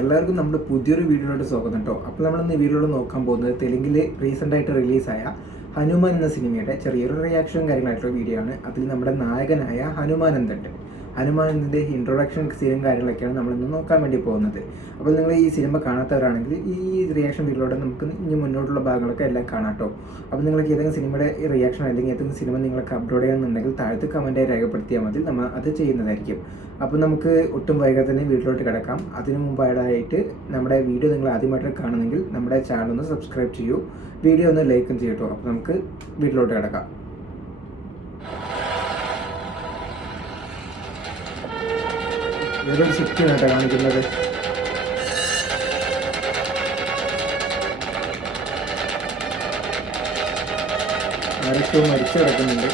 എല്ലാവർക്കും നമ്മുടെ പുതിയൊരു വീഡിയോയിലോട്ട് സ്വാഗതം കേട്ടോ. അപ്പോൾ നമ്മളിന്ന് വീഡിയോയിൽ നോക്കാൻ പോകുന്നത് തെലുങ്കിൽ റീസെൻ്റായിട്ട് റിലീസായ ഹനുമാൻ എന്ന സിനിമയുടെ ചെറിയൊരു റിയാക്ഷനും കാര്യങ്ങളായിട്ടുള്ള വീഡിയോ ആണ്. അതിൽ നമ്മുടെ നായകനായ ഹനുമാനന്ദുണ്ട്. ഹനുമാനന്ദൻ്റെ ഇൻട്രൊഡക്ഷൻ സീനും കാര്യങ്ങളൊക്കെയാണ് നമ്മളിന്ന് നോക്കാൻ വേണ്ടി പോകുന്നത്. അപ്പോൾ നിങ്ങൾ ഈ സിനിമ കാണാത്തവരാണെങ്കിൽ ഈ റിയാക്ഷൻ വീഡിയോയിലൂടെ നമുക്ക് ഇനി മുന്നോട്ടുള്ള ഭാഗങ്ങളൊക്കെ എല്ലാം കാണാം കേട്ടോ. അപ്പോൾ നിങ്ങൾക്ക് ഏതെങ്കിലും സിനിമയുടെ റിയാക്ഷൻ അല്ലെങ്കിൽ ഏതെങ്കിലും സിനിമ നിങ്ങൾക്ക് അപ്ലോഡ് ചെയ്യണമെന്നുണ്ടെങ്കിൽ താഴത്ത് കമൻറ്റായി രേഖപ്പെടുത്തിയാൽ മതി, നമ്മൾ അത് ചെയ്യുന്നതായിരിക്കും. അപ്പോൾ നമുക്ക് ഒട്ടും വൈകാതെ തന്നെ വീട്ടിലോട്ട് കിടക്കാം. അതിനു മുമ്പായിട്ട് നമ്മുടെ വീഡിയോ നിങ്ങൾ ആദ്യമായിട്ട് കാണുന്നെങ്കിൽ നമ്മുടെ ചാനൽ ഒന്ന് സബ്സ്ക്രൈബ് ചെയ്യൂ, വീഡിയോ ഒന്ന് ലൈക്കും ചെയ്യട്ടോ. അപ്പോൾ നമുക്ക് വീട്ടിലോട്ട് കിടക്കാം. ഏതൊരു ഷിഫ്റ്റിനാണ് കേട്ടോ കാണിക്കുന്നത്. ആരൊക്കെ മരിച്ചു കിടക്കുന്നുണ്ട്.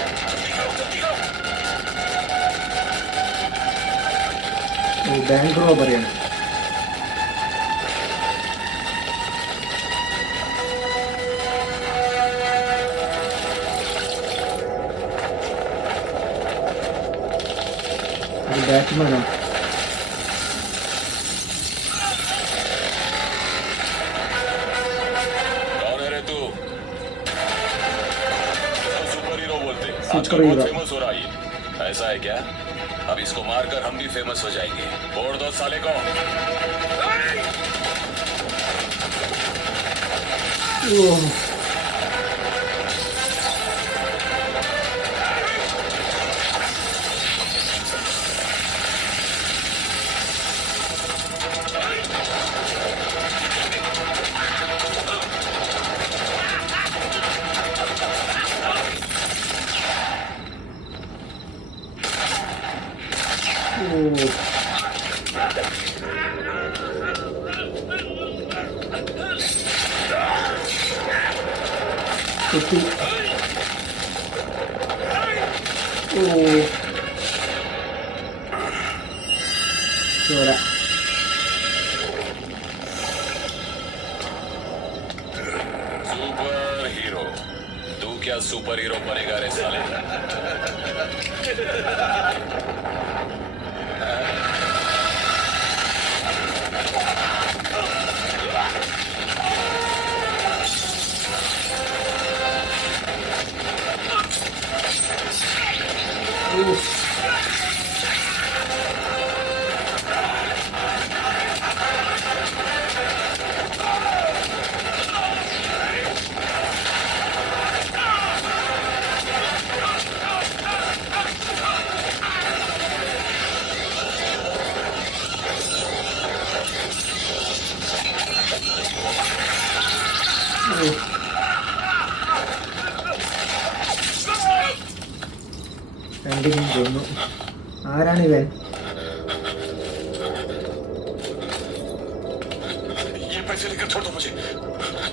ബാങ്ക് റോബറിയാണ്. അത് ബാറ്റ്മാനോ? सुपर हीरो फेमस हो रहा है। ऐसा है क्या? अब इसको मारकर हम भी फेमस हो जाएंगे। फोड़ दो साले को। कुत्ती चोरा सुपर हीरो। तू क्या सुपर हीरो बनेगा रे साले? രണ്ടിനും കൊന്നു. ആരാണിവൻ? ये पैसे लेकर छोड़ दो मुझे,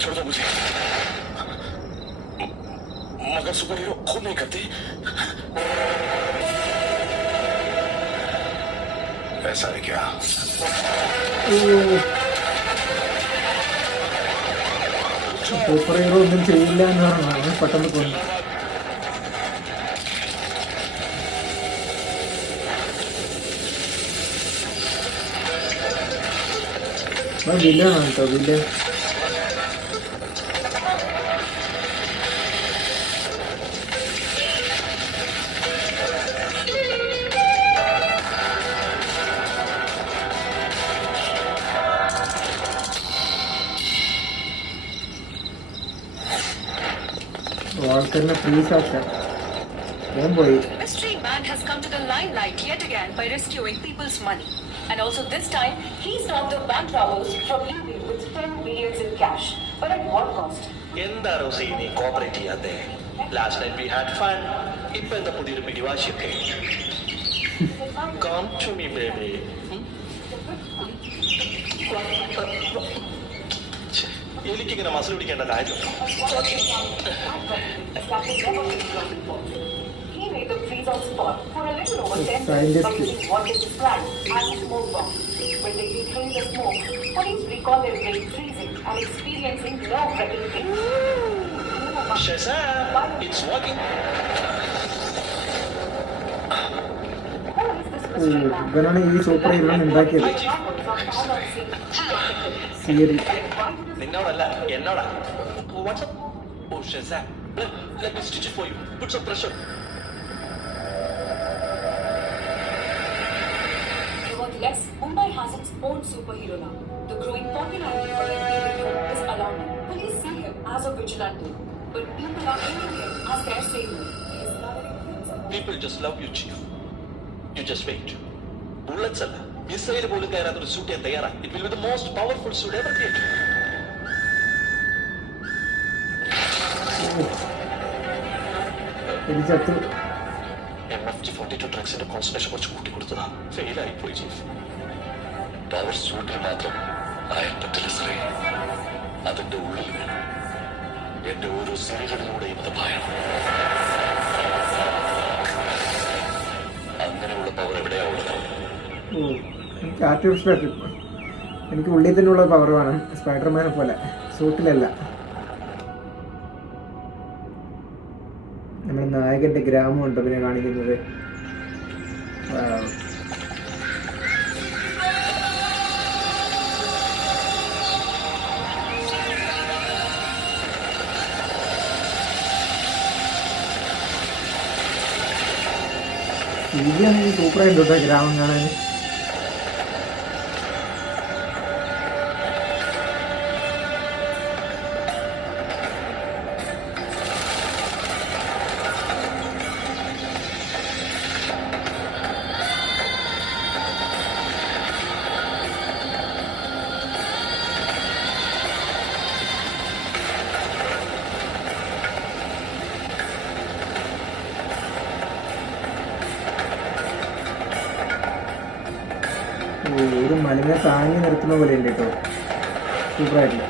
छोड़ दो मुझे। मगर सुपर हीरो खुद नहीं करते। ऐसा है क्या? സൂപ്പർ ഹീറോ ഒന്നും ചെയ്യില്ല എന്ന് പറഞ്ഞാണ് പെട്ടെന്ന് കൊന്നു. വില്ലനാണ് കേട്ടോ, വില്ലൻ. ആൾക്കാരിനെ ഫ്രീസ് ആക്കാൻ ഞാൻ പോയി. Mystery man has come to the limelight yet again by rescuing people's money. And also this time, he stopped the bank robbers from leaving with 10 billions in cash. But at what cost? എന്താ Rosie നീ cooperate ചെയ്യാതെ? Last night we had fun. ഇപ്പൊ എന്താ പുതിയൊരു പിടിവാശിയൊക്കെ? Come to me baby. എനിക്കിങ്ങനെ muscle പിടിക്കേണ്ട കാര്യമുണ്ടോ? He made them freeze on spot for a little over 10 minutes by using what they described as a smoke bomb. When they inhaled the smoke, police recall their brain freezing and experiencing nerve-wracking pain. Shazam! It's working. Who is this mystery man? ഇവനാണ് ഈ super ഹീറോനെ ഉണ്ടാക്കിയത്. Hi, theory. നിന്നോടല്ല എന്നോടാ. What's up? Oh, Shazam. Let me stitch it for you. Put some pressure. Nevertheless, Mumbai has its own superhero now. The growing popularity for the hero is alarming. Police see him as a vigilante, but people are hating him as their savior. He is covering himself. People just love you, Chief. You just wait. Bullets അല്ല, missile പോലും കയറാത്തൊരു suit ഞാൻ തയ്യാറാ. It will be the most powerful suit ever created. ഒരു ചത്തു. MFG-42 ഡ്രഗ്സിന്റെ concentration കുറച്ച് കൂട്ടി കൊടുത്തതാ. Fail ആയിപ്പോയി chief. Power സൂട്ടിൽ മാത്രം ആയാൽ പറ്റില്ല ശ്രീ. അതിന്റെ ഉള്ളിൽ വേണം. എന്റെ ഓരോ സിനികളിലൂടെയും അത് പായണം. അങ്ങനെയുള്ള പവർ എവിടെയാ ഉള്ളത്? എനിക്ക് ആർട്ടിഫിഷ്യൽ, എനിക്ക് ഉള്ളിൽ തന്നെയുള്ള പവർ വേണം, സ്പൈഡർമാനെ പോലെ, സൂട്ടിലല്ല. നമ്മുടെ നായകന്റെ ഗ്രാമമുണ്ട് പിന്നെ കാണിക്കുന്നത്. ഇതിയാണെങ്കിൽ സൂപ്പറായിട്ട് കേട്ടോ ഗ്രാമം കാണാൻ. ഒരു മലിനെ താങ്ങി നിർത്തുന്ന പോലെ ഉണ്ട് കേട്ടോ, സൂപ്പറായിട്ടില്ല.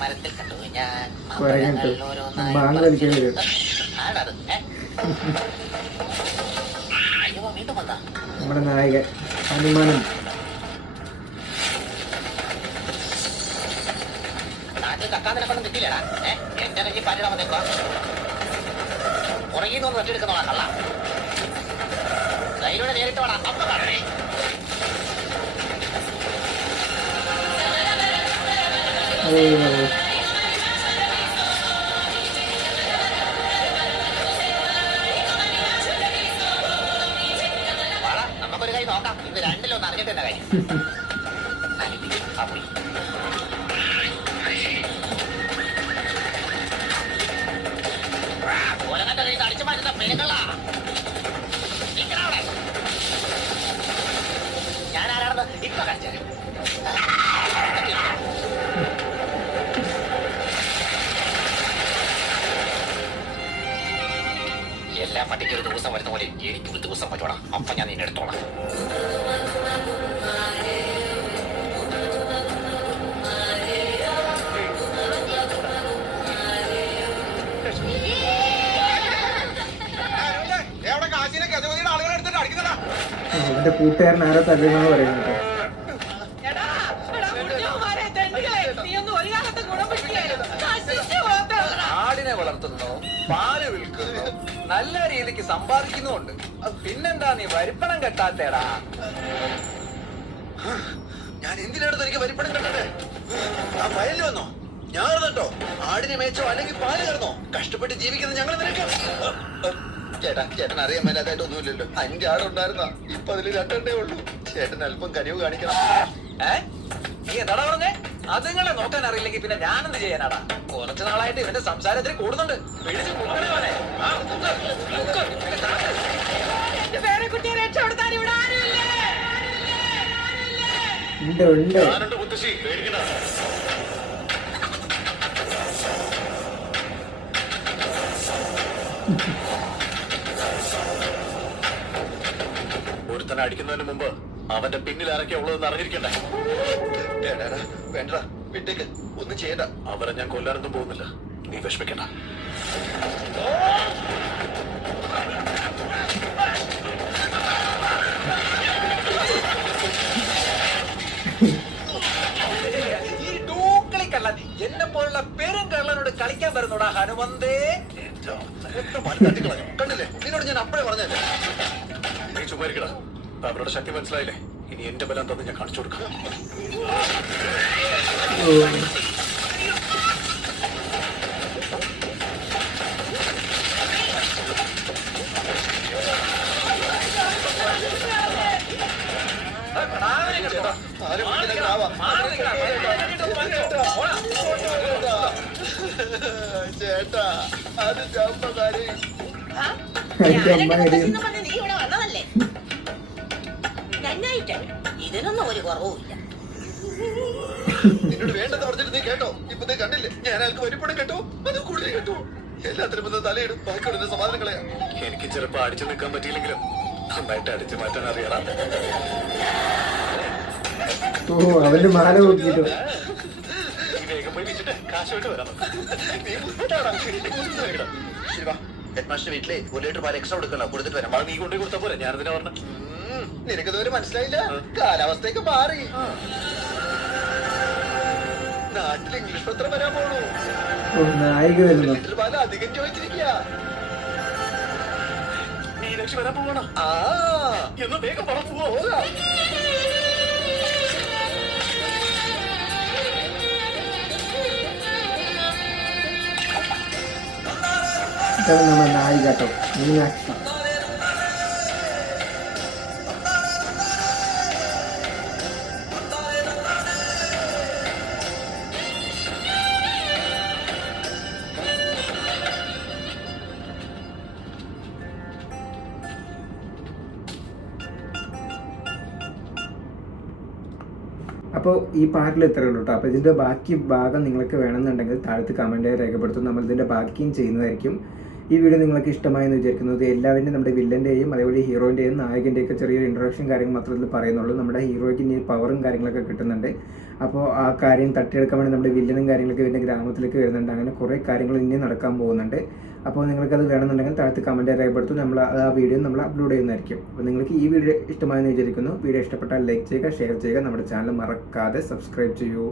മരത്തിൽ കണ്ടു ഞാൻ ബാങ്ക് കളിക്കാൻ വരും. വീണ്ടും വന്നാ നമ്മുടെ നായകൻ ഹനുമാനൻ. നാട്ടിൽ കക്കാതിനൊന്നും കിട്ടില്ലടാ. എന്റെ കയ്യിൽ പാലിടാൻ വന്നേക്കോ. പുറകിൽ നിന്ന് വെട്ടിയെടുക്കുന്നോളാ കള്ള. കയ്യിലൂടെ നേരിട്ട് വേണം അപ്പൊ കാണണേ. നമുക്കൊരു കൈ നോക്കാം. ഇത് രണ്ടിലൊന്ന് അറിഞ്ഞിട്ട് തന്നെ കൈ ആ പോയി. ഒലങ്ങന്റെ കൈ അടിച്ചു മാറ്റുന്ന പെണ്ണുങ്ങളാ. ഞാൻ ആരാണെന്ന് ഇപ്പൊ കാണിച്ചു. എല്ലാ പട്ടിക്കൊരു ദിവസം വരുന്ന പോലെ എനിക്കൊരു ദിവസം പറ്റോടാ. അപ്പൊ ഞാൻ നിന്നെ എടുത്തോളാം. അവന്റെ കൂട്ടുകാരൻ ആരോ തല്ലെന്നാണ് പറയുന്നത്. ആടിനെ വളർത്തുന്നു, പാല് വിൽക്കുന്നു, നല്ല രീതിക്ക് സമ്പാദിക്കുന്നുമുണ്ട്. പിന്നെന്താ നീ വരിപ്പണം കെട്ടാത്തേടാ? ഞാൻ എന്തിനാണ് തനിക്ക് വരിപ്പണം കണ്ടത്? ആ വയലിൽ വന്നോ? ഞാൻ കേട്ടോ ആടിനെ മേച്ചോ അല്ലെങ്കിൽ പാല് കറന്നോ? കഷ്ടപ്പെട്ട് ജീവിക്കുന്ന ഞങ്ങൾ നിനക്ക് ചേട്ടൻ അറിയാൻ മേലാതായിട്ടൊന്നുമില്ലല്ലോ. 5 ആടുണ്ടായിരുന്ന ഇപ്പൊ അതിൽ 2 ഉള്ളൂ. ചേട്ടൻ അല്പം കനിവ് കാണിക്കണം. നീ എന്താടാ പറഞ്ഞേ? അതുങ്ങളെ നോക്കാൻ അറിയില്ലെങ്കിൽ പിന്നെ ഞാനെന്ത് ചെയ്യാനാടാ? കുറച്ചു നാളായിട്ട് ഇവന്റെ സംസാരത്തിൽ കൂടുന്നുണ്ട്. പിടിച്ച് കുക്കണേ പോലെ. ഉണ്ട് മുത്തശ്ശി പേടിക്കണ്ട. ഒരുത്തനെ അടിക്കുന്നതിന് മുമ്പ് അവന്റെ പിന്നിൽ ആരൊക്കെ ഉള്ളതെന്ന് അറിഞ്ഞിരിക്കണ്ടേ? വേണ്ട, വിട്ടേക്ക്, ഒന്നും ചെയ്യണ്ട. അവരെ ഞാൻ കൊല്ലാനൊന്നും പോകുന്നില്ല, നീ വിഷമിക്കണ്ട. ഈ ഡൂക്കളി കള്ളൻ എന്നെ പോലുള്ള പെരും കള്ളനോട് കളിക്കാൻ വരുന്നോടാ ഹനുമന്തേ. കണ്ടില്ലേ, നിന്നോട് ഞാൻ അപ്പഴേ പറഞ്ഞല്ലേ. നീ ചുമ്മാ ഇരിക്കടാ. അവരുടെ ശക്തി മനസ്സിലായില്ലേ? ഇനി എന്റെ ബലം തന്നെ ഞാൻ കാണിച്ചു കൊടുക്കാം. ആരും പിടിക്കില്ല, ആവാം. ചേട്ടാ അത് ചമ്മകാരി. നീ ഇവിടെ വന്നതല്ലേ? നന്നായിട്ട് ഇതിനൊന്നും ഒരു കുറവുമില്ല. നിന്നോട് വേണ്ടെന്ന് പറഞ്ഞിട്ട് നീ കേട്ടോ? ഇപ്പൊ നീ കണ്ടില്ലേ, ഞാൻ അയാൾക്ക് വരിപ്പണം കേട്ടോ, അത് കൂടുതൽ കേട്ടോ. എല്ലാത്തിനും ഒന്ന് തലയിടും, ബാക്കിയുള്ള സമാധാനം കളയാ. എനിക്ക് ചിലപ്പോ അടിച്ചു നിൽക്കാൻ പറ്റിയില്ലെങ്കിലും നന്നായിട്ട് അടിച്ചു മാറ്റാൻ അറിയണം. ഓ അവന്റെ മാല നോക്കിട്ടോ. നീ വേഗം പോയി വിറ്റിട്ട് കാശുമായിട്ട് വരാം. നീ മുന്നോട്ടാടാ. ശരി വാ, ഹെഡ്മാസ്റ്റർ വീട്ടിലെ 1 ലിറ്റർ പാൽ എക്സ്ട്രാ കൊടുക്കണോ, കൊടുത്തിട്ട് വരാം. നീ കൊണ്ടേ കൊടുത്താ പോലെ ഞാനതിനെ പറഞ്ഞ. നിനക്കതുവരെ മനസ്സിലായില്ല, കാലാവസ്ഥയൊക്കെ മാറി. നാട്ടിൽ ഇംഗ്ലീഷ് പത്രം വരാൻ പോണു. ഓ നായിക വരുന്നു. ലിറ്റർ പാൽ അധികം ചോദിച്ചിരിക്കുക. നീ രക്ഷ വരാൻ പോവാണോ? ആ എന്ന് വേഗം പറ പോവോ. പോകാം. ഇതാണ് നമ്മുടെ നായിക കേട്ടോ, മീനാക്ഷി. അപ്പോൾ ഈ പാർട്ടിൽ ഇത്രയേ ഉള്ളൂ കേട്ടോ. അപ്പോൾ ഇതിൻ്റെ ബാക്കി ഭാഗം നിങ്ങൾക്ക് വേണമെന്നുണ്ടെങ്കിൽ താഴത്ത് കമൻറ്റായി രേഖപ്പെടുത്തും. നമ്മൾ ഇതിൻ്റെ ബാക്കിയും ചെയ്യുന്നതായിരിക്കും. ഈ വീഡിയോ നിങ്ങൾക്ക് ഇഷ്ടമായെന്ന് വിചാരിക്കുന്നത്. എല്ലാവരുടെയും നമ്മുടെ വില്ലൻ്റെയും അതേപോലെ ഹീറോൻ്റെയും നായകൻ്റെയൊക്കെ ചെറിയൊരു ഇൻട്രൊഡക്ഷൻ കാര്യം മാത്രമേ പറയുന്നുള്ളൂ. നമ്മുടെ ഹീറോയ്ക്ക് ഇനി പവറും കാര്യങ്ങളൊക്കെ കിട്ടുന്നുണ്ട്. അപ്പോൾ ആ കാര്യം തട്ടിയെടുക്കാൻ വേണ്ടി നമ്മുടെ വില്ലനും കാര്യങ്ങളൊക്കെ ഇതിൻ്റെ ഗ്രാമത്തിലേക്ക് വരുന്നുണ്ട്. അങ്ങനെ കുറേ കാര്യങ്ങൾ ഇനി നടക്കാൻ പോകുന്നുണ്ട്. അപ്പോൾ നിങ്ങൾക്കത് വേണമെന്നുണ്ടെങ്കിൽ താഴത്ത് കമൻറ്റ് രേഖപ്പെടുത്തും. നമ്മൾ ആ വീഡിയോ നമ്മൾ അപ്ലോഡ് ചെയ്യുന്നതായിരിക്കും. അപ്പോൾ നിങ്ങൾക്ക് ഈ വീഡിയോ ഇഷ്ടമായെന്ന് വിചാരിക്കുന്നു. വീഡിയോ ഇഷ്ടപ്പെട്ടാൽ ലൈക്ക് ചെയ്യുക, ഷെയർ ചെയ്യുക. നമ്മുടെ ചാനൽ മറക്കാതെ സബ്സ്ക്രൈബ് ചെയ്യൂ.